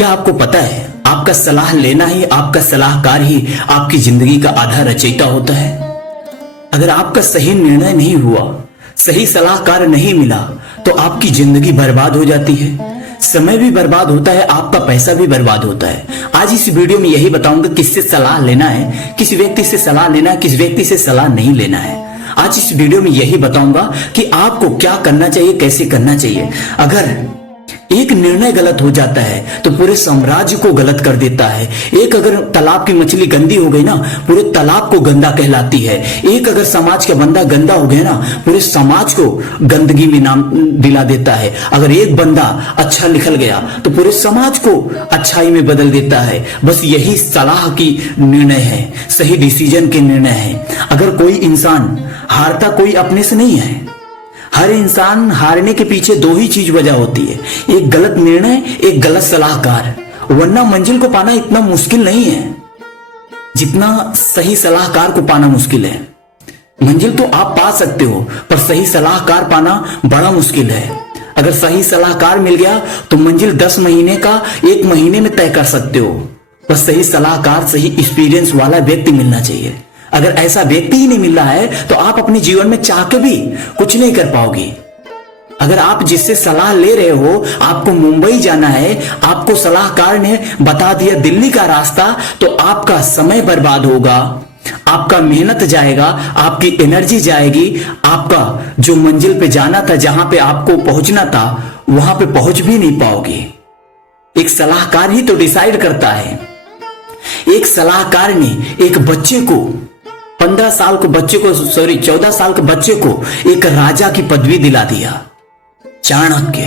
क्या आपको पता है आपका सलाह लेना ही, आपका सलाहकार ही आपकी जिंदगी का आधा रचयिता होता है। अगर आपका सही निर्णय नहीं हुआ, सही सलाहकार नहीं मिला, तो आपकी जिंदगी बर्बाद हो जाती है, समय भी बर्बाद होता है, आपका पैसा भी बर्बाद होता है। आज इस वीडियो में यही बताऊंगा किससे सलाह लेना है, किस व्यक्ति से सलाह लेना है, किस व्यक्ति से सलाह नहीं लेना है। आज इस वीडियो में यही बताऊंगा कि आपको क्या करना चाहिए, कैसे करना चाहिए। अगर एक निर्णय गलत हो जाता है तो पूरे साम्राज्य को गलत कर देता है। एक अगर तालाब की मछली गंदी हो गई ना, पूरे तालाब को गंदा कहलाती है। एक अगर समाज का बंदा गंदा हो गया ना, पूरे समाज को गंदगी में नाम दिला देता है। अगर एक बंदा अच्छा निकल गया तो पूरे समाज को अच्छाई में बदल देता है। बस यही सलाह की निर्णय है, सही डिसीजन के निर्णय है। अगर कोई इंसान हारता कोई अपने से नहीं है। हर इंसान हारने के पीछे दो ही चीज वजह होती है, एक गलत निर्णय, एक गलत सलाहकार। वरना मंजिल को पाना इतना मुश्किल नहीं है जितना सही सलाहकार को पाना मुश्किल है। मंजिल तो आप पा सकते हो, पर सही सलाहकार पाना बड़ा मुश्किल है। अगर सही सलाहकार मिल गया तो मंजिल 10 महीने का 1 महीने में तय कर सकते हो। बस सही सलाहकार, सही एक्सपीरियंस वाला व्यक्ति मिलना चाहिए। अगर ऐसा व्यक्ति ही नहीं मिल रहा है तो आप अपने जीवन में चाह के भी कुछ नहीं कर पाओगे। अगर आप जिससे सलाह ले रहे हो, आपको मुंबई जाना है, आपको सलाहकार ने बता दिया दिल्ली का रास्ता, तो आपका समय बर्बाद होगा, आपका मेहनत जाएगा, आपकी एनर्जी जाएगी, आपका जो मंजिल पे जाना था, जहां पे आपको पहुंचना था, वहां पे पहुंच भी नहीं पाओगे। एक सलाहकार ही तो डिसाइड करता है। एक सलाहकार ने एक बच्चे को 14 साल के बच्चे को एक राजा की पदवी दिला दिया। चाणक्य,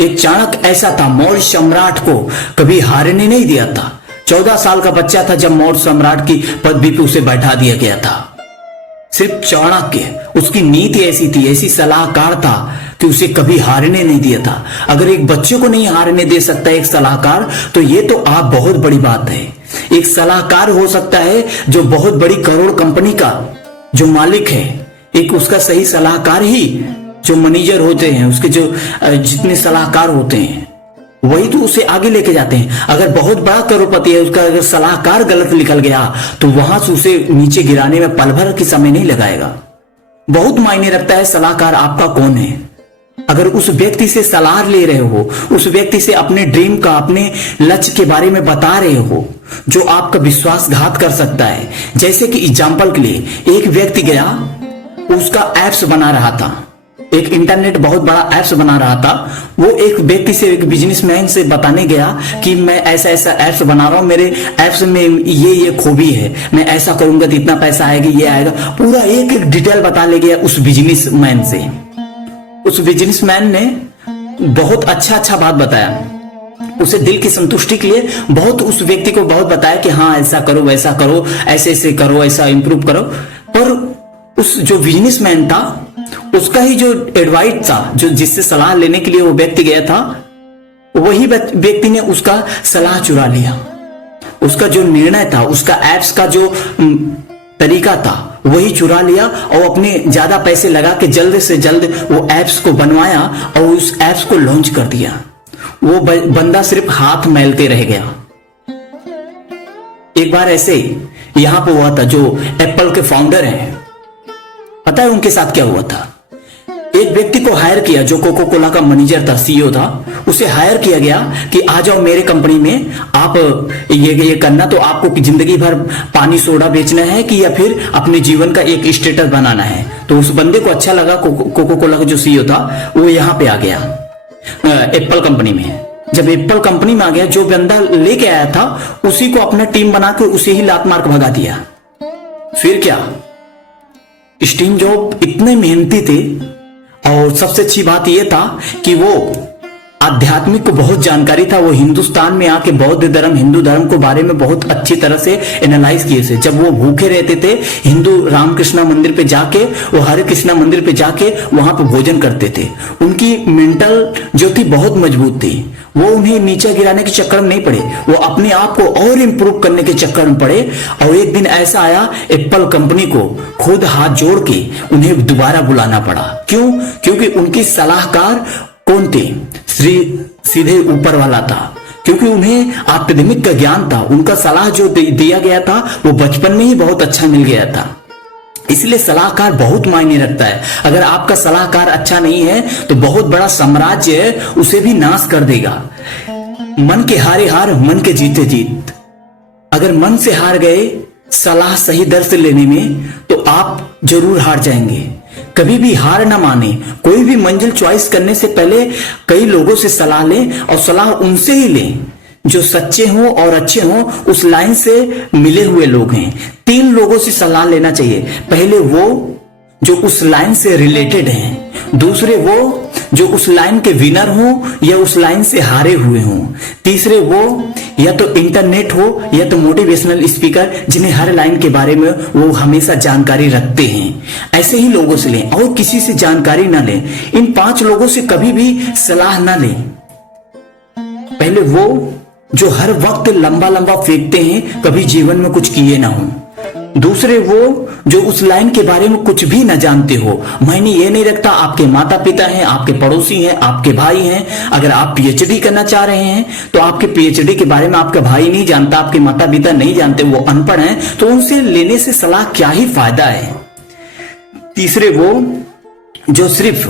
एक चाणक्य ऐसा था, मौर्य सम्राट को कभी हारने नहीं दिया था। 14 साल का बच्चा था जब मौर्य सम्राट की पदवी पे उसे बैठा दिया गया था। सिर्फ चाणक्य, उसकी नीति ऐसी थी, ऐसी सलाहकार था कि उसे कभी हारने नहीं दिया था। अगर एक बच्चे को नहीं हारने दे सकता एक सलाहकार, तो ये तो आप बहुत बड़ी बात है। एक सलाहकार हो सकता है जो बहुत बड़ी करोड़ कंपनी का जो मालिक है, एक उसका सही सलाहकार ही जो मैनेजर होते हैं, उसके जो जितने सलाहकार होते हैं, वही तो उसे आगे लेके जाते हैं। अगर बहुत बड़ा करोड़पति है, उसका अगर सलाहकार गलत निकल गया तो वहां से उसे नीचे गिराने में पल भर की समय नहीं लगाएगा। बहुत मायने रखता है सलाहकार आपका कौन है। अगर उस व्यक्ति से सलाह ले रहे हो, उस व्यक्ति से अपने ड्रीम का, अपने लक्ष्य के बारे में बता रहे हो, जो आपका विश्वासघात कर सकता है। जैसे कि एग्जाम्पल के लिए एक व्यक्ति गया, उसका एप्स बना रहा था, एक इंटरनेट बहुत बड़ा एप्स बना रहा था। वो एक व्यक्ति से, एक बिजनेसमैन से बताने गया कि मैं ऐसा ऐसा एप्स बना रहा हूं, मेरे एप्स में ये खूबी है, मैं ऐसा करूंगा तो इतना पैसा आएगा, ये आएगा। पूरा एक एक डिटेल बता ले गया उस बिजनेसमैन से। उस बिजनेसमैन ने बहुत अच्छा बात बताया, उसे दिल की संतुष्टि के लिए बहुत उस व्यक्ति को बहुत बताया कि हाँ ऐसा करो, वैसा करो, ऐसे ऐसे करो, ऐसा इंप्रूव करो। पर उस जो बिजनेसमैन था, उसका ही जो एडवाइस था, जो जिससे सलाह लेने के लिए वो व्यक्ति गया था, वही व्यक्ति ने उसका सलाह चुरा लिया। उसका जो निर्णय था, उसका एप्स का जो तरीका था, वही चुरा लिया और अपने ज्यादा पैसे लगा के जल्द से जल्द वो एप्स को बनवाया और उस एप्स को लॉन्च कर दिया। वो बंदा सिर्फ हाथ मैलते रह गया। एक बार ऐसे यहां पे हुआ था, जो एप्पल के फाउंडर हैं, पता है उनके साथ क्या हुआ था? एक व्यक्ति को हायर किया, जो कोको कोला का मैनेजर था, सीईओ था, उसे हायर किया गया कि आ जाओ मेरे कंपनी में, आप ये करना, तो आपको जिंदगी भर पानी सोडा बेचना है कि या फिर अपने जीवन का एक स्टेटस बनाना है। तो उस बंदे को अच्छा लगा, कोको कोला का जो सीईओ था वो यहाँ पे आ गया एप्पल कंपनी में। जब एप्पल कंपनी में आ गया, जो बंदा लेके आया था उसी को अपना टीम बना के उसे ही लात मार के भगा दिया। फिर क्या, स्टीव जॉब इतने मेहनती थे, और सबसे अच्छी बात यह था कि वो आध्यात्मिक को बहुत जानकारी था। वो हिंदुस्तान में आके बौद्ध धर्म, हिंदू धर्म के बारे में बहुत अच्छी तरह से एनालाइज किए थे। जब वो भूखे रहते थे, हिंदू रामकृष्णा मंदिर पे जाके, वो हरे कृष्णा मंदिर पे जाके वहां पे भोजन करते थे। उनकी मेंटल जो थी बहुत मजबूत थी। वो उन्हें नीचे गिराने के चक्कर में नहीं पड़े, वो अपने आप को और इंप्रूव करने के चक्कर में पड़े। और एक दिन ऐसा आया, एप्पल कंपनी को खुद हाथ जोड़ के उन्हें दोबारा बुलाना पड़ा। क्यों? क्योंकि उनकी सलाहकार कौन थे? सीधे ऊपर वाला था। क्योंकि उन्हें आध्यात्मिक का ज्ञान था, उनका सलाह जो दिया गया था वो बचपन में ही बहुत अच्छा मिल गया था। इसलिए सलाहकार बहुत मायने रखता है। अगर आपका सलाहकार अच्छा नहीं है तो बहुत बड़ा साम्राज्य है उसे भी नाश कर देगा। मन के हारे हार, मन के जीते जीत। अगर मन से हार गए सलाह सही दर से लेने में तो आप जरूर हार जाएंगे। कभी भी हार ना माने। कोई भी मंजिल चॉइस करने से पहले कई लोगों से सलाह लें और सलाह उनसे ही लें जो सच्चे हों और अच्छे हों, उस लाइन से मिले हुए लोग हैं। 3 लोगों से सलाह लेना चाहिए। पहले वो जो उस लाइन से रिलेटेड हैं, दूसरे वो जो उस लाइन के विनर हों या उस लाइन से हारे हुए हों, तीसरे वो या तो इंटरनेट हो या तो मोटिवेशनल स्पीकर जिन्हें हर लाइन के बारे में वो हमेशा जानकारी रखते हैं। ऐसे ही लोगों से लें और किसी से जानकारी ना लें। इन 5 लोगों से कभी भी सलाह ना लें। पहले वो जो हर वक्त लंबा लंबा फेंकते हैं, कभी जीवन में कुछ किए ना हो। दूसरे वो जो उस लाइन के बारे में कुछ भी ना जानते हो। मायने ये नहीं रखता आपके माता पिता हैं, आपके पड़ोसी हैं, आपके भाई हैं। अगर आप पीएचडी करना चाह रहे हैं तो आपके पीएचडी के बारे में आपका भाई नहीं जानता, आपके माता पिता नहीं जानते, वो अनपढ़ हैं, तो उनसे लेने से सलाह क्या ही फायदा है। तीसरे वो जो सिर्फ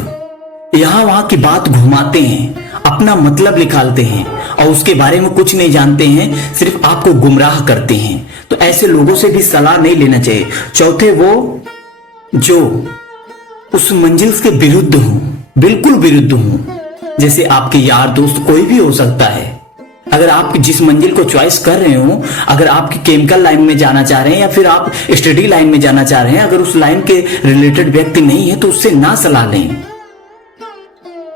यहां वहां की बात घुमाते हैं, अपना मतलब निकालते हैं और उसके बारे में कुछ नहीं जानते हैं, सिर्फ आपको गुमराह करते हैं। तो ऐसे लोगों से भी सलाह नहीं लेना चाहिए। चौथे वो जो उस मंजिल के विरुद्ध हो, बिल्कुल विरुद्ध हो, जैसे आपके यार दोस्त कोई भी हो सकता है। अगर आप जिस मंजिल को चॉइस कर रहे हो, अगर आप केमिकल लाइन में जाना चाह रहे हैं या फिर आप स्टडी लाइन में जाना चाह रहे हैं, अगर उस लाइन के रिलेटेड व्यक्ति नहीं है तो उससे ना सलाह लें।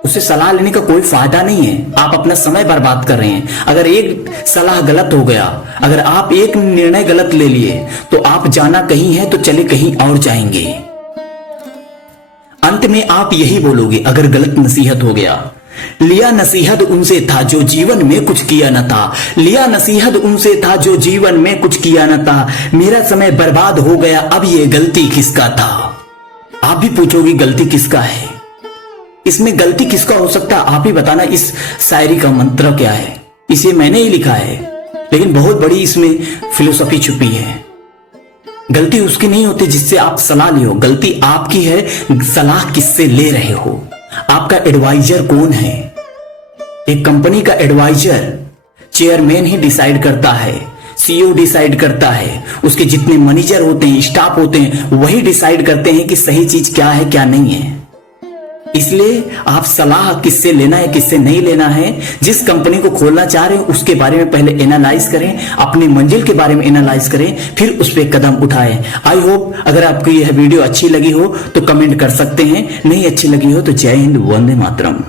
उससे सलाह लेने का कोई फायदा नहीं है। आप अपना समय बर्बाद कर रहे हैं। अगर एक सलाह गलत हो गया, अगर आप एक निर्णय गलत ले लिए तो आप जाना कहीं है तो चले कहीं और जाएंगे। अंत में आप यही बोलोगे अगर गलत नसीहत हो गया, लिया नसीहत उनसे था जो जीवन में कुछ किया न था। लिया नसीहत उनसे था जो जीवन में कुछ किया न था। मेरा समय बर्बाद हो गया, अब ये गलती किसका था। आप भी पूछोगे गलती किसका है, इसमें गलती किसका हो सकता है, आप ही बताना। इस शायरी का मंत्र क्या है? इसे मैंने ही लिखा है, लेकिन बहुत बड़ी इसमें फिलोसफी छुपी है। गलती उसकी नहीं होती जिससे आप सलाह लियो, गलती आपकी है सलाह किससे ले रहे हो। आपका एडवाइजर कौन है? एक कंपनी का एडवाइजर चेयरमैन ही डिसाइड करता है, सीईओ डिसाइड करता है, उसके जितने मैनेजर होते हैं, स्टाफ होते हैं, वही डिसाइड करते हैं कि सही चीज क्या है क्या नहीं है। इसलिए आप सलाह किससे लेना है किससे नहीं लेना है, जिस कंपनी को खोलना चाह रहे हैं उसके बारे में पहले एनालाइज करें, अपनी मंजिल के बारे में एनालाइज करें, फिर उस पर कदम उठाएं। आई होप अगर आपको यह वीडियो अच्छी लगी हो तो कमेंट कर सकते हैं, नहीं अच्छी लगी हो तो जय हिंद, वंदे मातरम।